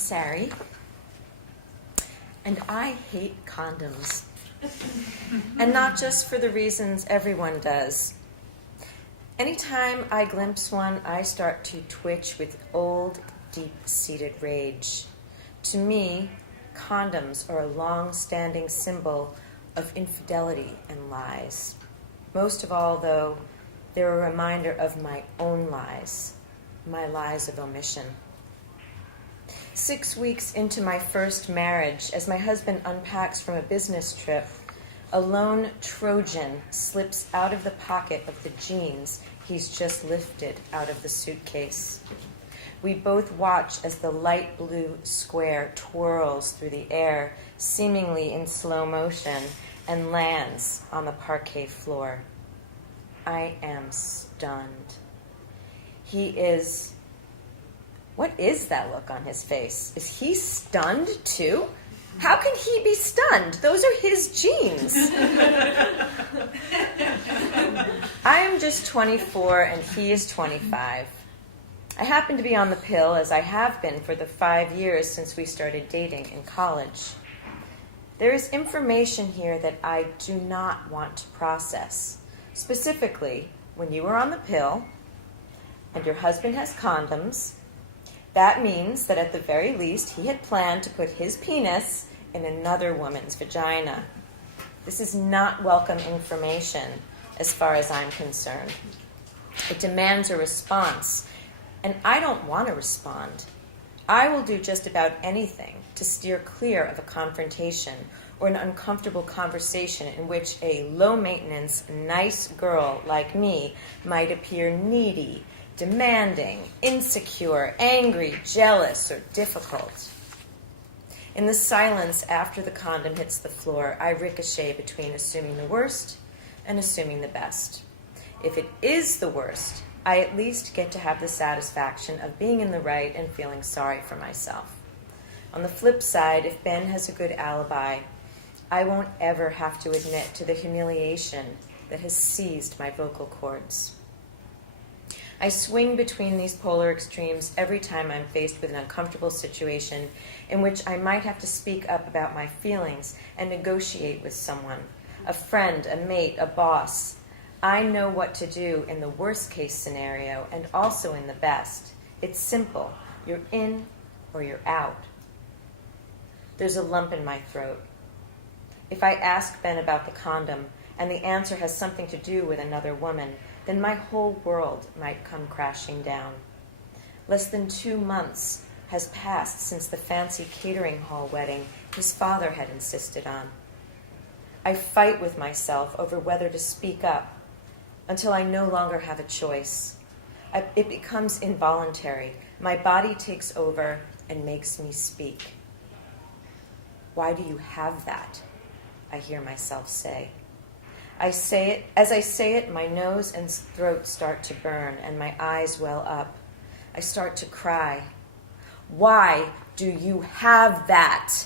Sari, and I hate condoms. And not just for the reasons everyone does. Anytime I glimpse one, I start to twitch with old, deep-seated rage. To me, condoms are a long-standing symbol of infidelity and lies. Most of all, though, they're a reminder of my own lies, my lies of omission. 6 weeks into my first marriage, as my husband unpacks from a business trip, a lone Trojan slips out of the pocket of the jeans he's just lifted out of the suitcase. We both watch as the light blue square twirls through the air, seemingly in slow motion, and lands on the parquet floor. I am stunned. What is that look on his face? Is he stunned too? How can he be stunned? Those are his jeans. I am just 24 and he is 25. I happen to be on the pill, as I have been for the 5 years since we started dating in college. There is information here that I do not want to process. Specifically, when you are on the pill and your husband has condoms, that means that at the very least he had planned to put his penis in another woman's vagina. This is not welcome information as far as I'm concerned. It demands a response, and I don't want to respond. I will do just about anything to steer clear of a confrontation or an uncomfortable conversation in which a low-maintenance, nice girl like me might appear needy, demanding, insecure, angry, jealous, or difficult. In the silence after the condom hits the floor, I ricochet between assuming the worst and assuming the best. If it is the worst, I at least get to have the satisfaction of being in the right and feeling sorry for myself. On the flip side, if Ben has a good alibi, I won't ever have to admit to the humiliation that has seized my vocal cords. I swing between these polar extremes every time I'm faced with an uncomfortable situation in which I might have to speak up about my feelings and negotiate with someone, a friend, a mate, a boss. I know what to do in the worst case scenario and also in the best. It's simple. You're in or you're out. There's a lump in my throat. If I ask Ben about the condom and the answer has something to do with another woman, then my whole world might come crashing down. Less than 2 months has passed since the fancy catering hall wedding his father had insisted on. I fight with myself over whether to speak up until I no longer have a choice. It becomes involuntary. My body takes over and makes me speak. Why do you have that? I hear myself say. As I say it, my nose and throat start to burn and my eyes well up. I start to cry. Why do you have that?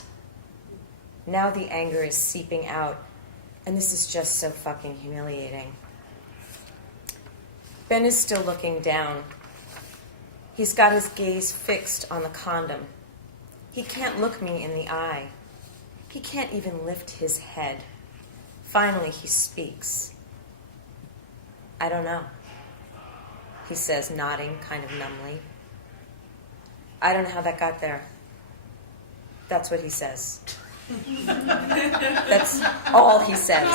Now the anger is seeping out, and this is just so fucking humiliating. Ben is still looking down. He's got his gaze fixed on the condom. He can't look me in the eye. He can't even lift his head. Finally, he speaks. I don't know, he says, nodding kind of numbly. I don't know how that got there. That's what he says. That's all he says.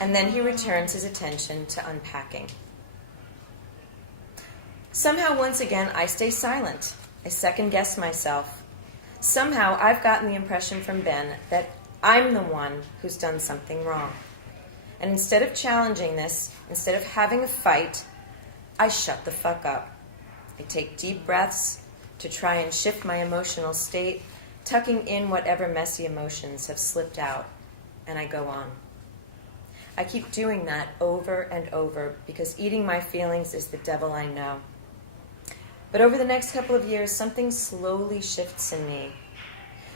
And then he returns his attention to unpacking. Somehow, once again, I stay silent. I second-guess myself. Somehow, I've gotten the impression from Ben that I'm the one who's done something wrong. And instead of challenging this, instead of having a fight, I shut the fuck up. I take deep breaths to try and shift my emotional state, tucking in whatever messy emotions have slipped out, and I go on. I keep doing that over and over because eating my feelings is the devil I know. But over the next couple of years, something slowly shifts in me.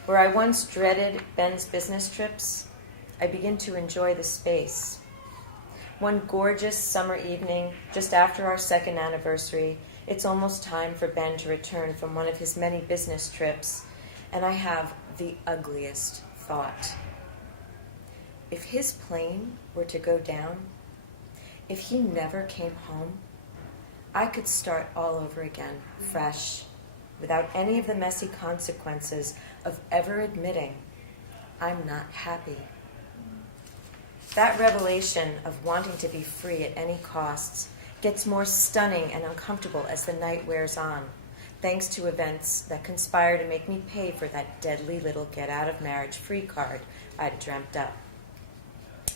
Where I once dreaded Ben's business trips, I begin to enjoy the space. One gorgeous summer evening, just after our second anniversary, It's almost time for Ben to return from one of his many business trips, and I have the ugliest thought. If his plane were to go down, if he never came home, I could start all over again, fresh, without any of the messy consequences of ever admitting I'm not happy. That revelation of wanting to be free at any costs gets more stunning and uncomfortable as the night wears on, thanks to events that conspire to make me pay for that deadly little get-out-of-marriage-free card I'd dreamt up.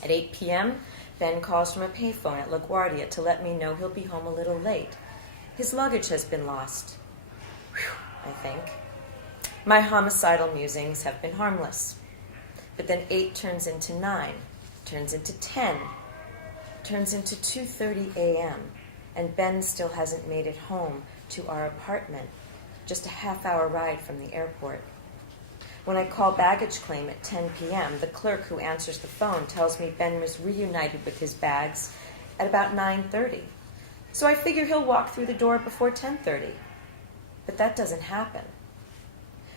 At 8 p.m., Ben calls from a payphone at LaGuardia to let me know he'll be home a little late. His luggage has been lost. Whew, I think. My homicidal musings have been harmless. But then 8 turns into 9, turns into 10, turns into 2:30 a.m., and Ben still hasn't made it home to our apartment, just a half-hour ride from the airport. When I call baggage claim at 10 p.m., the clerk who answers the phone tells me Ben was reunited with his bags at about 9:30. So I figure he'll walk through the door before 10:30. But that doesn't happen.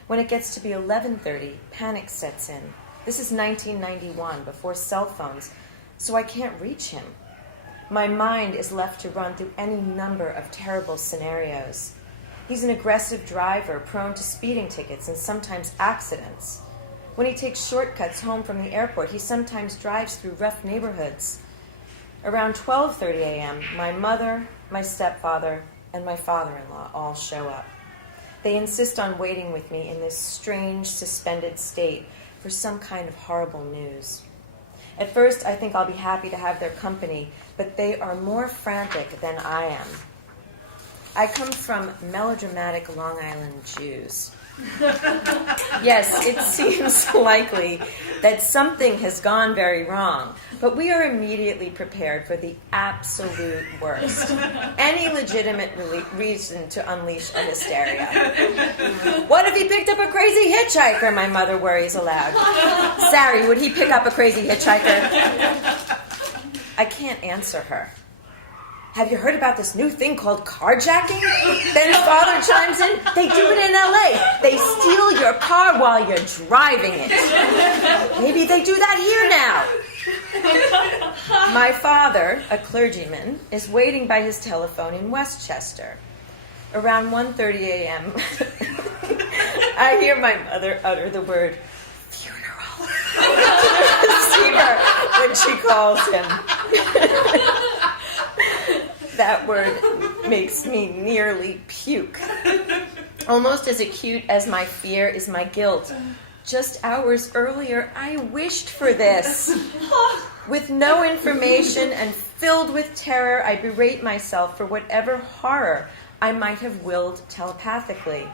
When it gets to be 11:30, panic sets in. This is 1991, before cell phones, so I can't reach him. My mind is left to run through any number of terrible scenarios. He's an aggressive driver, prone to speeding tickets and sometimes accidents. When he takes shortcuts home from the airport, he sometimes drives through rough neighborhoods. Around 12:30 a.m., my mother, my stepfather, and my father-in-law all show up. They insist on waiting with me in this strange, suspended state for some kind of horrible news. At first, I think I'll be happy to have their company, but they are more frantic than I am. I come from melodramatic Long Island Jews. Yes, it seems likely that something has gone very wrong, but we are immediately prepared for the absolute worst. Any legitimate reason to unleash a hysteria. What if he picked up a crazy hitchhiker? My mother worries aloud. Sari, would he pick up a crazy hitchhiker? I can't answer her. Have you heard about this new thing called carjacking? Ben's father chimes in. They do it in LA. They steal your car while you're driving it. Maybe they do that here now. My father, a clergyman, is waiting by his telephone in Westchester. Around 1:30 a.m., I hear my mother utter the word funeral to the receiver when she calls him. That word makes me nearly puke. Almost as acute as my fear is my guilt. Just hours earlier, I wished for this. With no information and filled with terror, I berate myself for whatever horror I might have willed telepathically.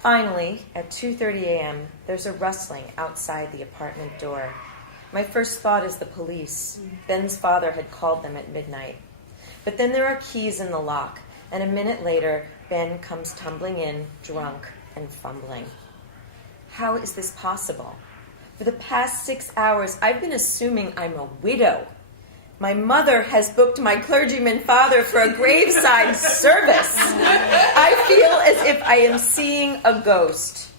Finally, at 2:30 a.m., there's a rustling outside the apartment door. My first thought is the police. Ben's father had called them at midnight. But then there are keys in the lock, and a minute later, Ben comes tumbling in, drunk and fumbling. How is this possible? For the past 6 hours, I've been assuming I'm a widow. My mother has booked my clergyman father for a graveside service. I feel as if I am seeing a ghost.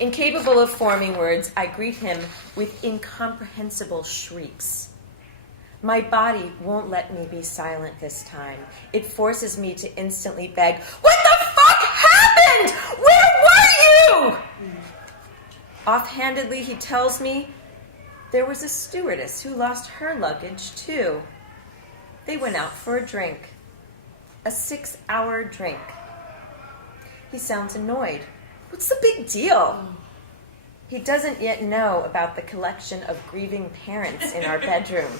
Incapable of forming words, I greet him with incomprehensible shrieks. My body won't let me be silent this time. It forces me to instantly beg, "What the fuck happened? Where were you?" Offhandedly, he tells me there was a stewardess who lost her luggage, too. They went out for a drink. A 6-hour drink. He sounds annoyed. What's the big deal? He doesn't yet know about the collection of grieving parents in our bedroom.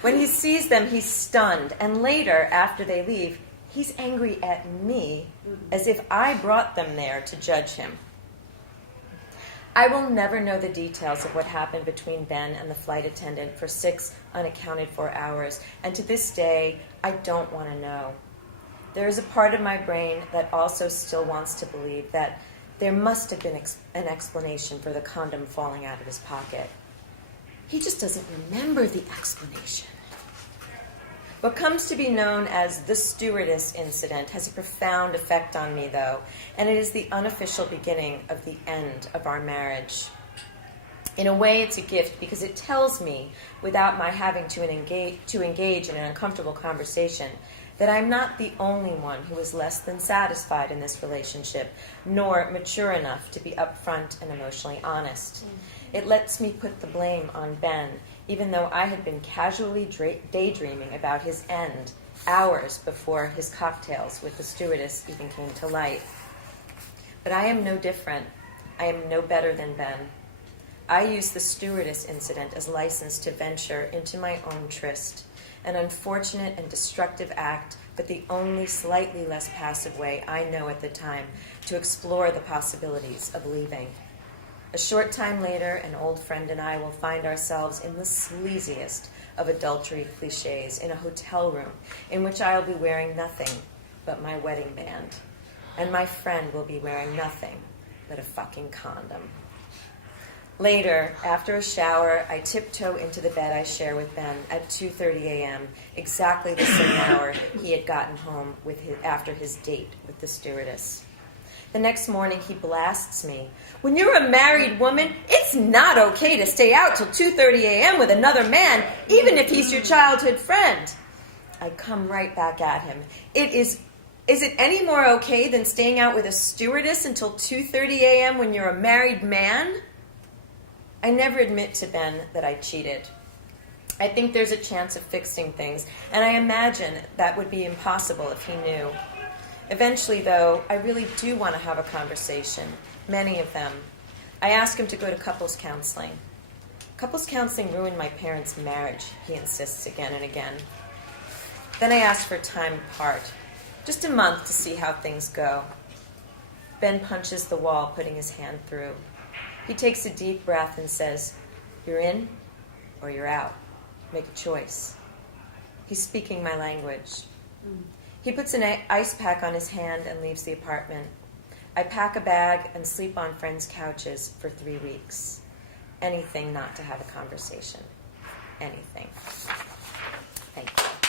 When he sees them, he's stunned, and later, after they leave, he's angry at me as if I brought them there to judge him. I will never know the details of what happened between Ben and the flight attendant for 6 unaccounted for hours, and to this day, I don't want to know. There is a part of my brain that also still wants to believe that there must have been an explanation for the condom falling out of his pocket. He just doesn't remember the explanation. What comes to be known as the stewardess incident has a profound effect on me, though, and it is the unofficial beginning of the end of our marriage. In a way, it's a gift because it tells me, without my having to engage in an uncomfortable conversation, that I'm not the only one who is less than satisfied in this relationship, nor mature enough to be upfront and emotionally honest. It lets me put the blame on Ben, even though I had been casually daydreaming about his end hours before his cocktails with the stewardess even came to light. But I am no different. I am no better than Ben. I use the stewardess incident as license to venture into my own tryst, an unfortunate and destructive act, but the only slightly less passive way I know at the time to explore the possibilities of leaving. A short time later, an old friend and I will find ourselves in the sleaziest of adultery cliches in a hotel room in which I'll be wearing nothing but my wedding band, and my friend will be wearing nothing but a fucking condom. Later, after a shower, I tiptoe into the bed I share with Ben at 2:30 a.m., exactly the same hour he had gotten home after his date with the stewardess. The next morning, he blasts me. When you're a married woman, it's not okay to stay out till 2:30 a.m. with another man, even if he's your childhood friend. I come right back at him. Is it any more okay than staying out with a stewardess until 2:30 a.m. when you're a married man? I never admit to Ben that I cheated. I think there's a chance of fixing things, and I imagine that would be impossible if he knew. Eventually, though, I really do want to have a conversation, many of them. I ask him to go to couples counseling. Couples counseling ruined my parents' marriage, he insists again and again. Then I ask for time apart, just a month to see how things go. Ben punches the wall, putting his hand through. He takes a deep breath and says, "You're in or you're out. Make a choice." He's speaking my language. He puts an ice pack on his hand and leaves the apartment. I pack a bag and sleep on friends' couches for 3 weeks. Anything not to have a conversation. Anything. Thank you.